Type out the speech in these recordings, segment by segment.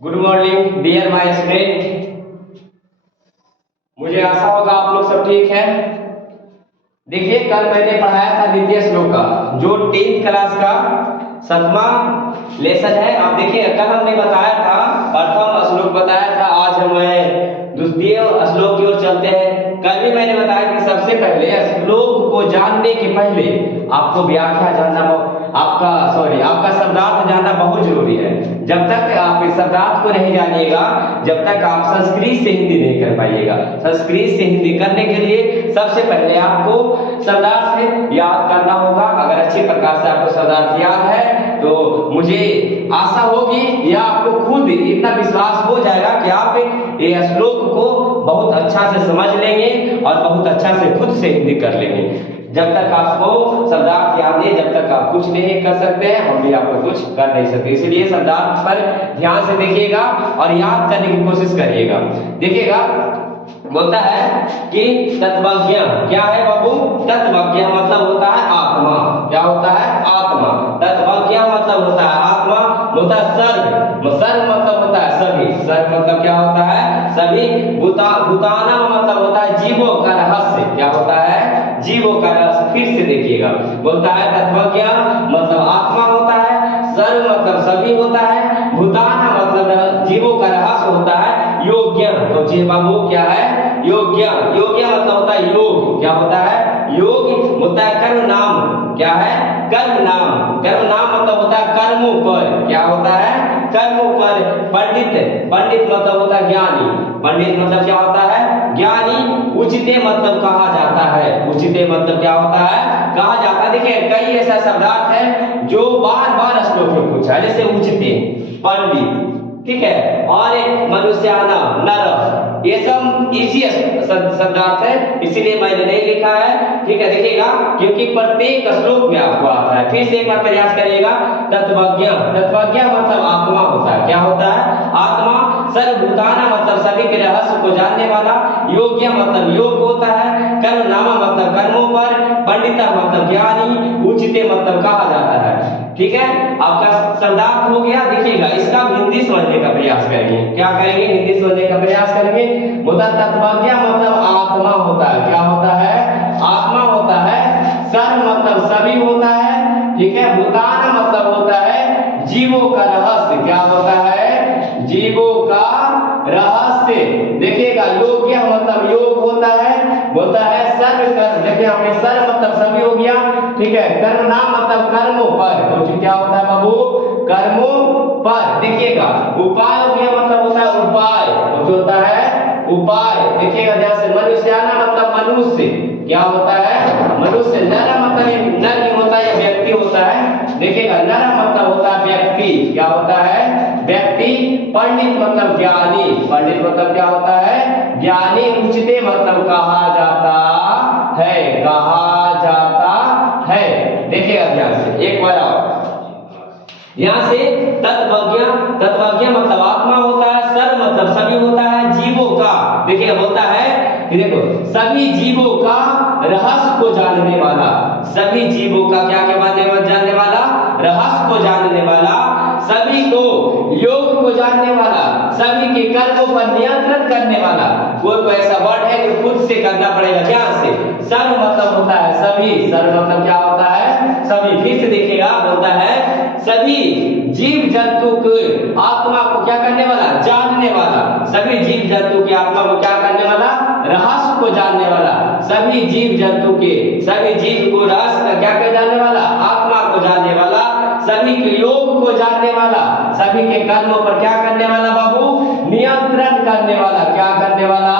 Good morning dear my student. मुझे आशा होगा आप लोग सब ठीक है। देखिए, कल मैंने पढ़ाया था द्वितीय श्लोक का, जो 10th क्लास का 7वां लेसन है। आप देखिए, कल हमने बताया था प्रथम श्लोक बताया था, आज हम द्वितीय श्लोक की ओर चलते हैं। कल भी मैंने बताया कि सबसे पहले श्लोक को जानने के पहले आपको व्याख्या जानना, आपका शब्दार्थ जानना बहुत जरूरी है। जब तक आप इस शब्दार्थ को नहीं जानिएगा, जब तक आप संस्कृत से हिंदी नहीं कर पाइएगा। संस्कृत से हिंदी करने के लिए सबसे पहले आपको शब्दार्थ याद करना होगा। अगर अच्छी प्रकार से आपको शब्दार्थ याद है तो मुझे आशा होगी या आपको खुद इतना विश्वास हो जाएगा कि आप ये श्लोक को बहुत अच्छा से समझ लेंगे और बहुत अच्छा से खुद से हिंदी कर लेंगे। जब तक आपको शब्दार्थ याद नहीं, जब तक आप कुछ नहीं कर सकते हैं, हम भी आपको कुछ कर नहीं सकते। इसलिए शब्दार्थ पर ध्यान से देखिएगा और याद करने की कोशिश करिएगा। देखिएगा, बोलता है कि तत्वज्ञ क्या है बाबू? तत्वज्ञ मतलब होता है आत्मा। क्या होता है? आत्मा। तत्वज्ञ मतलब होता है आत्मा, होता है सर्व। सर्व मतलब होता है सभी। सर्व मतलब क्या होता है? सभी। भूताना मतलब होता है जीवों का रहस्य। क्या होता है? जीवों का रहस्य। फिर से देखिएगा, बोलता है तत्वज्ञ मतलब आत्मा होता है, सर्व मतलब सभी होता है, भूताना मतलब जीवों का रहस्य होता है, योग्य तो जी बाबू क्या है? योग्य। योग्य मतलब होता है योग। क्या होता है? योग होता है कर्म नाम। क्या है? कर्म नाम। कर्म नाम मतलब होता है कर्मों पर। क्या होता है? कर्मों पर। पंडित। पंडित मतलब होता है ज्ञानी। पंडित मतलब क्या होता है? ज्ञानी। उचिते मतलब कहा जाता है। उचिते मतलब क्या होता है? कहा जाता है। देखिए, कई ऐसा शब्दार्थ है जो बार बार श्लोक में पूछा है, जैसे उचिते, पंडित, ठीक है, और मनुष्याना, नर, ये सब इजी शब्दार्थ है, इसीलिए मैंने नहीं लिखा है। ठीक है, देखिएगा, क्योंकि प्रत्येक श्लोक में आपको आता है। फिर से एक बार प्रयास करिएगा। तत्वज्ञ। तत्वज्ञ मतलब आत्मा होता है। क्या होता है? आत्मा। सर्वभूताना मतलब सभी के रहस्य को जानने वाला। योग्य मतलब योग होता है। कर्म नामा मतलब कर्मों पर। पंडिता मतलब ज्ञानी। उचिते मतलब कहा जाता है। ठीक है, आपका शब्दार्थ हो गया। देखिएगा, इसका हिंदी समझने का प्रयास करेंगे। क्या करेंगे? हिंदी समझने का प्रयास करेंगे। होता तत्वज्ञ मतलब आत्मा होता है। क्या होता है? आत्मा होता है। सर्व मतलब सभी होता है। ठीक है, भूतान मतलब होता है जीवों का रहस्य। क्या होता है? जीवों का रहस्य। देखिएगा, योग्य मतलब योग होता है, बोलता है सर्व कर्म। देखिए, हमें सर्व मतलब सभी हो गया। ठीक है, कर्म नाम मतलब कर्मों पर। तो क्या होता है बाबू? कर्मों पर। देखिएगा, उपाय हो गया मतलब होता है उपाय। तो होता है उपाय। देखिएगा, जैसे मनुष्याना मतलब मनुष्य। क्या होता है? मनुष्य। नर मतलब नर ही होता है या व्यक्ति होता है। देखिएगा, नर मतलब होता है व्यक्ति। क्या होता है? व्यक्ति। पंडित मतलब ज्ञानी। पंडित मतलब क्या होता है? ज्ञानी। उचिते मतलब कहा जाता है। कहा जाता है। देखिएगा ध्यान से, एक बार आओ यहां से। तत्वज्ञ। तत्वज्ञ मतलब आत्मा होता है। सर्व मतलब सभी होता है। जीवों का, देखिए होता है, देखो, सभी जीवों का रहस्य को जानने वाला। सभी जीवों का क्या जानने वाला? रहस्य को जानने वाला। सभी को योग को जानने वाला। सभी के कर्मों पर नियंत्रण करने वाला। कोई ऐसा वर्ड है जो खुद से करना पड़ेगा ध्यान से। सर्व मतलब होता है सभी। सर्व मतलब क्या होता है? सभी। फिर से देखिएगा, बोलता है सभी जीव जंतु के आत्मा को क्या करने वाला? जानने वाला। सभी जीव जंतु की आत्मा को क्या करने वाला? रहस्य को जानने वाला। सभी जीव जंतु के, सभी जीव को रहस्य का क्या कर जानने वाला? आत्मा को जानने वाला। सभी के योग को जानने वाला। सभी के कर्मों पर क्या करने वाला बाबू? नियंत्रण करने वाला। क्या करने वाला?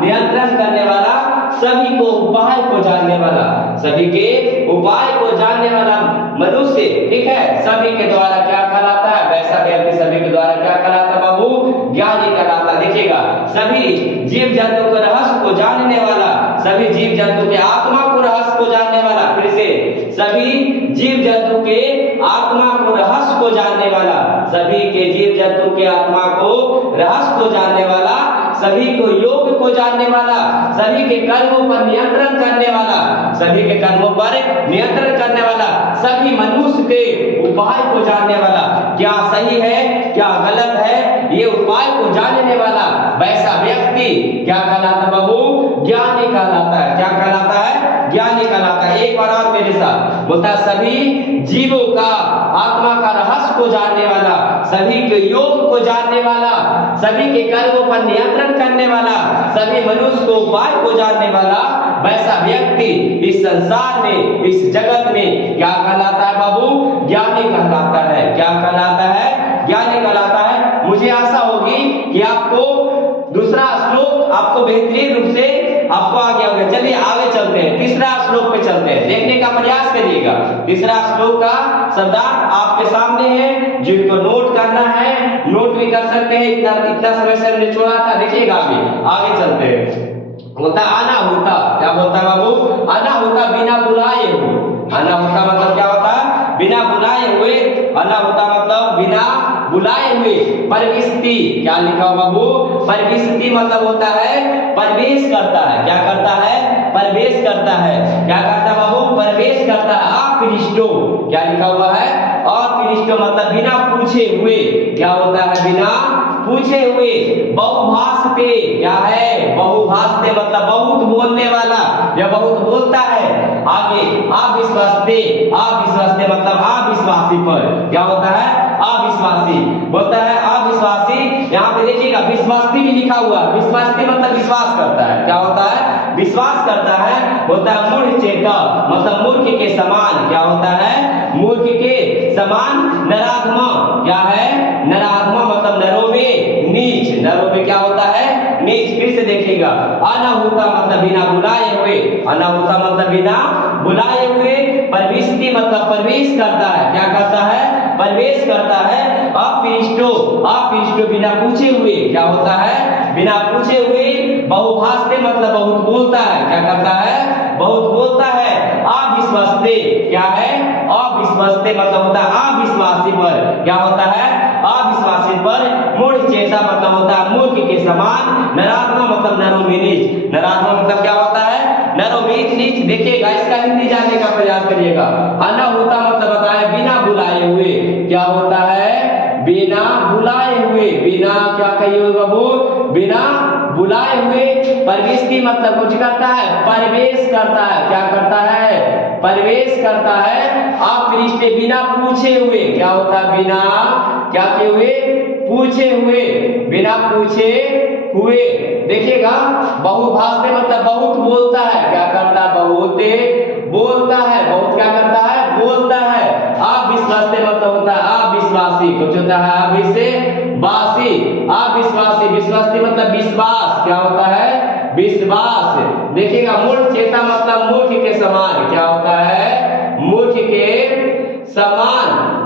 नियंत्रण करने वाला। सभी को उपाय को जानने वाला। सभी के उपाय को जानने वाला मनुष्य। ठीक है, सभी के द्वारा क्या कहलाता है? वैसा व्यक्ति सभी के द्वारा क्या कहलाता है बाबू? ज्ञानी कहलाता। देखिएगा, सभी जीव जंतु के रहस्य को जानने वाला। सभी जीव जंतु के आत्मा को रहस्य को जानने वाला। फिर से, सभी जीव जंतु के आत्मा को रहस्य को जानने वाला। सभी के जीव जंतु के आत्मा को रहस्य को जानने वाला। सभी को योग को जानने वाला। सभी के कर्मों पर नियंत्रण करने वाला। सभी के कर्मों पर नियंत्रण करने वाला। सभी मनुष्य के उपाय को जानने वाला। क्या सही है क्या गलत है, ये उपाय को जानने वाला वैसा व्यक्ति क्या कहलाता है बाबू, ज्ञानी कहलाता है। क्या कहलाता है, ज्ञानी कहलाता है। एक बार और मेरे साथ बोलता है, सभी जीवों का आत्मा का रहस्य को जानने वाला, सभी के योग को जानने वाला, सभी के कर्मों पर नियंत्रण करने वाला, सभी मनुष्य को उपाय को जानने वाला वैसा व्यक्ति इस संसार में, इस जगत में क्या कहलाता है बाबू, ज्ञानी कहलाता है। क्या कहलाता है, ज्ञानी कहलाता है। मुझे आशा होगी कि आपको दूसरा श्लोक आपको बेहतरीन रूप से आपको आ गया होगा। चलिए आगे चलते हैं, तीसरा श्लोक पे चलते हैं, देखने का प्रयास करिएगा। तीसरा श्लोक का शब्दार्थ आपके सामने है, जिनको नोट करना है नोट भी कर सकते हैं। इतना समय से हमने छोड़ा था, देखिएगा आगे चलते हैं। बोलता आना होता, क्या बोलता है बाबू, आना होता बिना बुलाए हुए। आना होता मतलब क्या होता है, बिना बुलाए हुए। आना होता मतलब बिना बुलाए हुए। परविष्टि, क्या लिखा हो बाबू, परविष्टि मतलब होता है प्रवेश करता है। क्या करता है, प्रवेश करता है। क्या करता है बाबू, प्रवेश करता है। अपृष्टो, क्या लिखा हुआ है, अपृष्टो मतलब बिना पूछे हुए। क्या होता है, बिना पूछे हुए। बहुभाषते, क्या है, बहुभाषते मतलब बहुत बोलने वाला या बहुत बोलता है। आगे अविश्वासते, अविश्वासते मतलब अविश्वासी पर। क्या होता है, अविश्वासी। बोलता है अविश्वासी, यहाँ पे देखिएगा विश्वासी भी लिखा हुआ है। विश्वासी मतलब विश्वास करता है। क्या होता है, विश्वास करता है। होता है मूढ़ चेता मतलब मूर्ख के समान। क्या होता है, मूर्ख के समान। नराधमा, क्या है, नराधमा मतलब नरों में नीच। नरों में क्या होता है, नीच। फिर से देखिएगा, अनाहुता मतलब बिना बुलाए हुए। अनाहुता मतलब बिना बुलाए हुए। प्रविष्टि मतलब प्रवेश करता है। क्या करता है, प्रवेश करता है। अपृष्टो, अपृष्टो बिना पूछे हुए। क्या होता है, बिना पूछे हुए। बहुभाषते मतलब बहुत बोलता है। क्या करता है, बहुत बोलता है। अविश्वासते, क्या है, अविश्वासते मतलब होता है अविश्वासी पर। क्या होता है, अविश्वासी पर। मूढ़ चेता मतलब होता है मूर्ख के समान। नराधमा मतलब नरों में नीच। नराधमा मतलब क्या होता है, नरों में नीच। देखिएगा, इसका हिंदी जानने का प्रयास करिएगा। अनाहुता मतलब बताया बिना बुलाए हुए। क्या होता है, बिना बुलाए हुए। बिना क्या कहिए बाबू, बिना बुलाए हुए। प्रविष्टि मतलब कुछ करता है, प्रवेश करता है। क्या करता है, प्रवेश करता है। अपृष्टे बिना पूछे हुए। क्या होता है, बिना क्या किए हुए, पूछे हुए। बिना पूछे हुए। देखिएगा, बहुभाषते मतलब बहुत बोलता है। क्या करता है, बहुत बोलता है। बहुत क्या करता है, बोलता है। अविश्वासते मतलब होता है अविश्वासी। कुछ होता है अविश्वासी, अविश्वासी। विश्वासी मतलब विश्वास। क्या होता है, विश्वास। देखिएगा, मूढ़ चेता मतलब मूर्ख के समान। क्या होता है, मूर्ख के समान।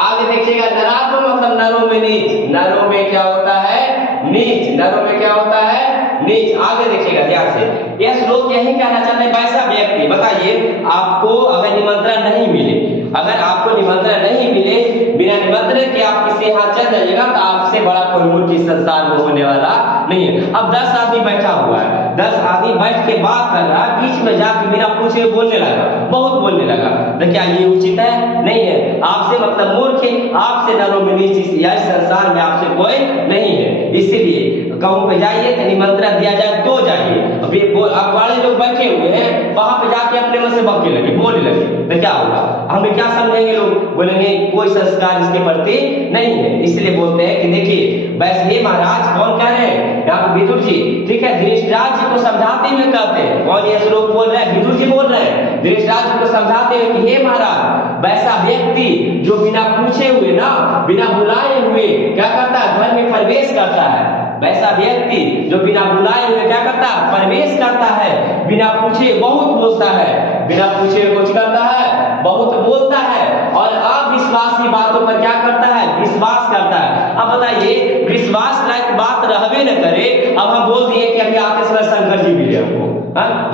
आगे देखिएगा, नराधम मतलब नरों में नीच। नरों में क्या होता है, नीच। नरों में क्या होता है, नीच। आगे देखिएगा ध्यान से, यह श्लोक यही कहना चाहते हैं वैसा व्यक्ति। बताइए, आपको अगर निमंत्रण नहीं मिले, अगर आपको निमंत्रण नहीं मिले, बिना निमंत्रण के आप किसी यहाँ चल जाइएगा तो आपसे बड़ा कोई मूर्ख इस संसार में होने वाला नहीं है। अब 10 आदमी बैठा हुआ है, 10 आदमी बैठ के बात कर रहा है, बीच में जाके बिना पूछे बोलने लगा, बहुत बोलने लगा, तो क्या ये उचित है? नहीं है। आपसे मतलब मूर्ख है, आपसे नरों में नीच इस संसार में आपसे कोई नहीं है। इसीलिए कहूं पे जाइए तो निमंत्रण दिया जाए तो जाइए। अभी अब बड़े लोग बैठे हुए हैं, वहां पे जाके अपने मन से बकने लगे, बोलने लगे, तो क्या होगा? हमें क्या समझेंगे लोग? बोलेंगे कोई संस्कार इसके प्रति नहीं है। इसलिए बोलते हैं कि देखिए, वैसे हे महाराज, कौन कह रहे हैं यहाँ विदुर जी, ठीक है, धृतराष्ट्र जी को समझाते हुए कहते हैं। कौन ये श्लोक बोल रहे हैं? विदुर जी बोल रहे हैं धृतराष्ट्र जी को समझाते हुए कि हे महाराज, वैसा व्यक्ति जो बिना पूछे हुए ना, बिना बुलाए हुए क्या करता है, घर में प्रवेश करता है। वैसा व्यक्ति जो बिना बुलाए हुए क्या करता है, प्रवेश करता है। बिना पूछे बहुत बोलता है, बिना पूछे कुछ करता है, बहुत बोलता है। और अविश्वासी बातों पर क्या करता है, विश्वास करता है। अब बताइए, विश्वास लायक बात रहबे न करे, अब हम बोल दिए कि अभी आते समय शंकर जी मिले हमको,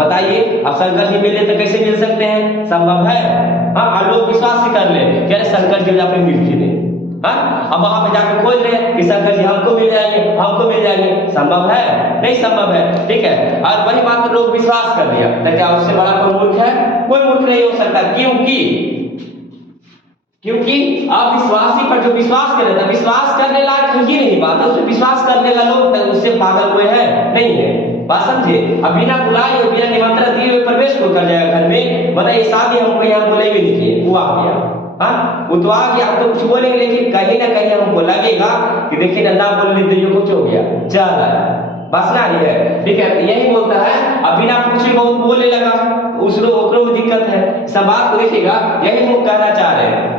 बताइए, अब शंकर जी मिले तो कैसे मिल सकते हैं? संभव है? हाँ, लोग विश्वास ही कर ले कि अरे शंकर जी अपने मिल के नहीं। अब वहां पे जाकर खोज रहे हैं कि शंकर जी हमको मिल जाएंगे, हमको मिल जाएंगे। संभव है? नहीं संभव है। ठीक है, और वही बात लोग विश्वास कर दिया, तो क्या उससे बड़ा कोई मूर्ख है? कोई मूर्ख नहीं हो सकता। क्योंकि अविश्वासी पर जो विश्वास ही नहीं बात है, उसमें विश्वास कर लेगा लोग, तो उससे पागल कोई है नहीं है। बात समझे? अब बिना बुलाए और बिना निमंत्रण दिए हुए प्रवेश को कर जाएगा घर में। बताइए शादी हमको यहाँ बोलेंगे नहीं किए, वो आ गया, हाँ वो तो आ गया, हम तो कुछ बोलेंगे, लेकिन कहीं ना कहीं हमको लगेगा कि देखिए ना बोलने तो ये कुछ हो गया, चल बस ना रही है, ठीक है। यही बोलता है अब बिना पूछे बहुत बोलने लगा, उस लोग को दिक्कत है। सब बात को देखिएगा, यही हम कहना चाह रहे हैं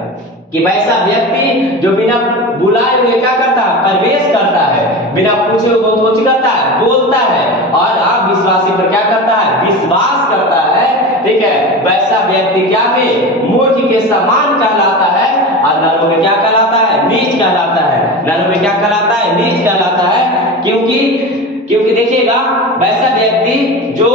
कि वैसा व्यक्ति जो बिना बुलाए हुए क्या करता है, प्रवेश करता है, बिना पूछे हुए बहुत कुछ करता है, बोलता है, और आप विश्वासी पर क्या करता है, विश्वास करता है, ठीक है। वैसा व्यक्ति क्या में मूर्ख के समान कहलाता है, और नरों में क्या कहलाता है, नीच कहलाता है। नरों में क्या कहलाता है, नीच कहलाता है। क्योंकि देखिएगा वैसा व्यक्ति जो,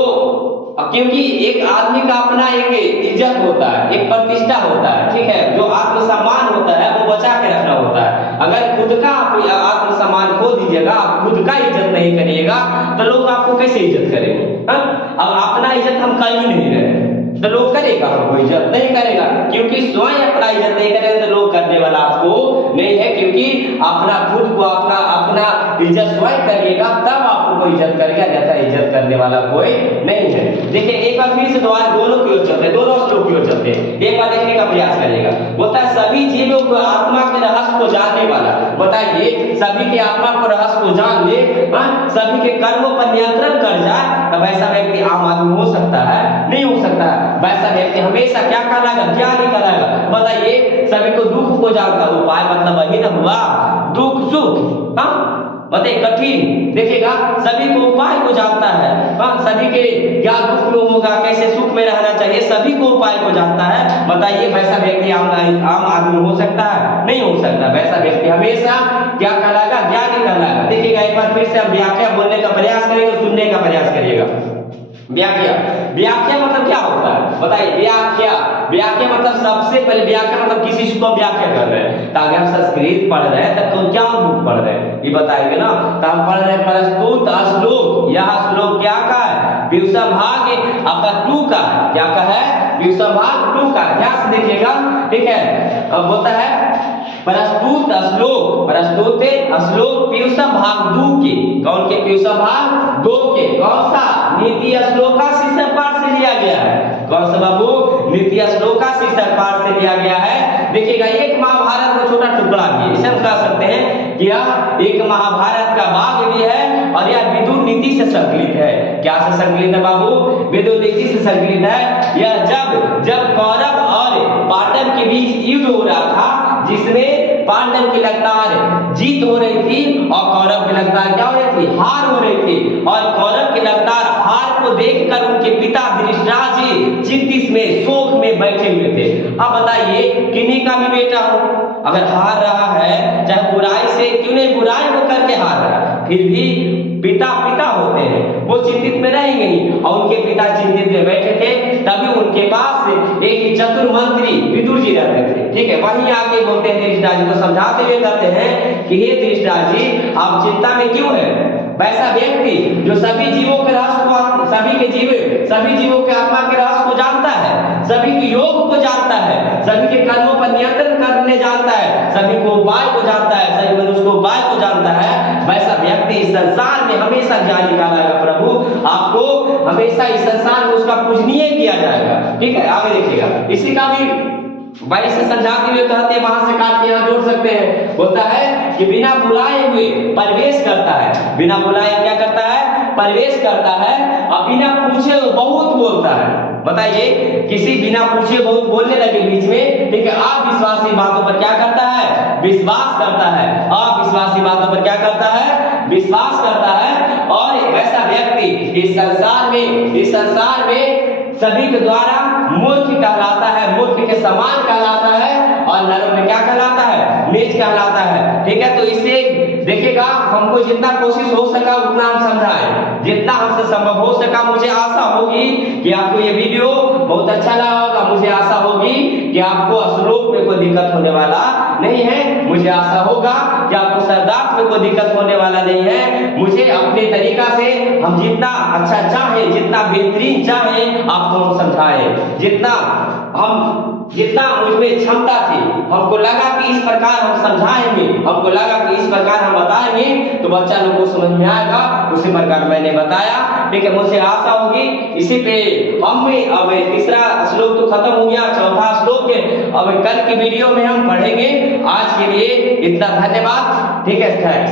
क्योंकि एक आदमी का अपना एक इज्जत होता है, एक प्रतिष्ठा होता है, ठीक है, जो आत्मसम्मान होता है वो बचा के रखना होता है। अगर खुद का आत्मसम्मान खो दीजिएगा, आप खुद का इज्जत नहीं करिएगा, तो लोग आपको कैसे इज्जत करेंगे? अब अपना इज्जत हम कर ही नहीं रहे, तो लोग करेगा हमको इज्जत नहीं करेगा, क्योंकि स्वयं अपना इज्जत नहीं करेगा तो लोग करने वाला आपको नहीं है। क्योंकि अपना खुद को अपना इज्जत स्वयं करिएगा, तब आपको कोई इज्जत करेगा, जैसा इज्जत करने वाला कोई नहीं है। देखिए एक बार फिर से दोनों की ओर चलते हैं, दोनों श्लोक की ओर चलते हैं, एक बार देखने का प्रयास करिएगा। बोलता है सभी जीवों को आत्मा के रहस्य को जानने वाला। बताइए सभी के आत्मा को रहस्य को जान ले, सभी के कर्मों पर नियंत्रण कर जाए, तब ऐसा व्यक्ति आम आदमी हो सकता है? नहीं हो सकता है। वैसा व्यक्ति हमेशा क्या कहलाएगा, ज्ञानी कहलाएगा। बताइए सभी को दुख को जानता, उपाय मतलब वही ना हुआ, दुख सुख, हाँ बताइए कठिन, देखिएगा सभी को उपाय को जानता है, हाँ सभी के क्या दुख में होगा, कैसे सुख में रहना चाहिए, सभी को उपाय को जानता है। बताइए वैसा व्यक्ति आम आदमी हो सकता है? नहीं हो सकता। वैसा व्यक्ति हमेशा क्या कहलाएगा, ज्ञानी कहलाएगा। देखिएगा एक बार फिर से हम व्याख्या बोलने का प्रयास करेंगे, सुनने का प्रयास करिएगा। व्याख्या मतलब क्या होता है? बताइए व्याख्या मतलब सबसे पहले व्याख्या मतलब किसी चीज को व्याख्या कर रहे हैं। तो अगर हम संस्कृत पढ़ रहे हैं तो क्या बुक पढ़ रहे हैं ये बताएंगे ना। तो हम पढ़ रहे हैं प्रस्तुत श्लोक, यह श्लोक क्या का है, विषमभाग आपका 2 का है। क्या का है, विषमभाग 2 का। ध्यान से देखिएगा, ठीक है। अब होता है प्रस्तुत श्लोक विषमभाग 2 के, कौन के, विषमभाग 2 के, कौन सा, नीति श्लोका शीर्षक पाठ से लिया गया है। कौन सा बाबू, नीति श्लोका शीर्षक पाठ से लिया गया है। देखिएगा एक महाभारत का छोटा टुकड़ा भी है, इसे हम कह सकते हैं कि यह एक महाभारत का भाग भी है, और यह विदुर नीति से संकलित है। क्या से संकलित है बाबू, विदुर नीति से संकलित है। यह जब कौरव और पांडव के बीच युद्ध हो रहा था, जिसमें पांडव की लगातार जीत हो रही थी और कौरव की लगातार क्या हो रही थी, हार हो रही थी। और कौरव की लगातार हार को देखकर उनके पिता धृतराष्ट्र जी चिंतित में, शोक में बैठे हुए थे। अब बताइए किन्हीं का भी बेटा हो, अगर हार रहा है, चाहे बुराई से क्यों नहीं, बुराई को करके हार रहा है, फिर भी पिता होते हैं, वो चिंतित में रहेंगे नहीं। और उनके पिता चिंतित में बैठे थे, तभी उनके पास एक चतुर मंत्री विदुर जी रहते थे, ठीक है। वहीं आके बोलते हैं धृतराष्ट्र जी को समझाते हुए कहते हैं कि हे धृतराष्ट्र जी, आप चिंता में क्यों है? वैसा व्यक्ति जो सभी जीवों के रहस्य को, सभी जीवों के आत्मा के रहस्य को जानता है, सभी के योग को जानता है, सभी के कर्मों पर नियंत्रण करने जानता है, सभी को उपाय को जानता है, सभी मनुष्य को उपाय को जानता है, वैसा व्यक्ति इस संसार में हमेशा ज्ञानी कहलाएगा। प्रभु आपको हमेशा इस संसार में उसका पूजनीय किया जाएगा, ठीक है। आगे देखिएगा, इसी का भी वही से समझाते हुए कहते हैं, वहां से काट के यहाँ जोड़ सकते हैं। बोलता है कि बिना बुलाए हुए प्रवेश करता है, बिना बुलाए क्या करता है, प्रवेश करता है, और बिना पूछे बहुत बोलता है। बताइए किसी बिना पूछे बहुत बोलने लगे बीच में, ठीक है, अविश्वासी बातों पर क्या करता है, विश्वास करता है। अविश्वासी बातों पर क्या करता है, विश्वास करता है। और वैसा व्यक्ति इस संसार में सभी के द्वारा मूर्ख कहलाता है, मूर्ख के समान कहलाता है, और नरों में क्या कहलाता है, नीच कहलाता है, ठीक है। तो इससे देखिएगा हमको जितना कोशिश हो सका उतना हम समझाएं, जितना हमसे संभव हो सका। मुझे आशा होगी कि आपको ये वीडियो बहुत अच्छा लगा होगा, मुझे आशा होगी कि आपको श्लोक में कोई दिक्कत होने वाला नहीं है, मुझे आशा होगा कि आपको शब्दार्थ में कोई दिक्कत होने वाला नहीं है। मुझे अपने तरीका से हम जितना अच्छा चाहे, जितना बेहतरीन चाहे आपको हम समझाएं, जितना हम जितना मुझमें क्षमता थी, हमको लगा कि इस प्रकार हम समझाएंगे, हमको लगा कि इस प्रकार हम बताएंगे तो बच्चा लोग को समझ में आएगा, उसी प्रकार मैंने बताया। ठीक है, मुझे आशा होगी इसी पे हम भी अब तीसरा श्लोक तो खत्म हो गया, चौथा श्लोक अब कल की वीडियो में हम पढ़ेंगे। आज के लिए इतना, धन्यवाद। ठीक है, थैंक्स।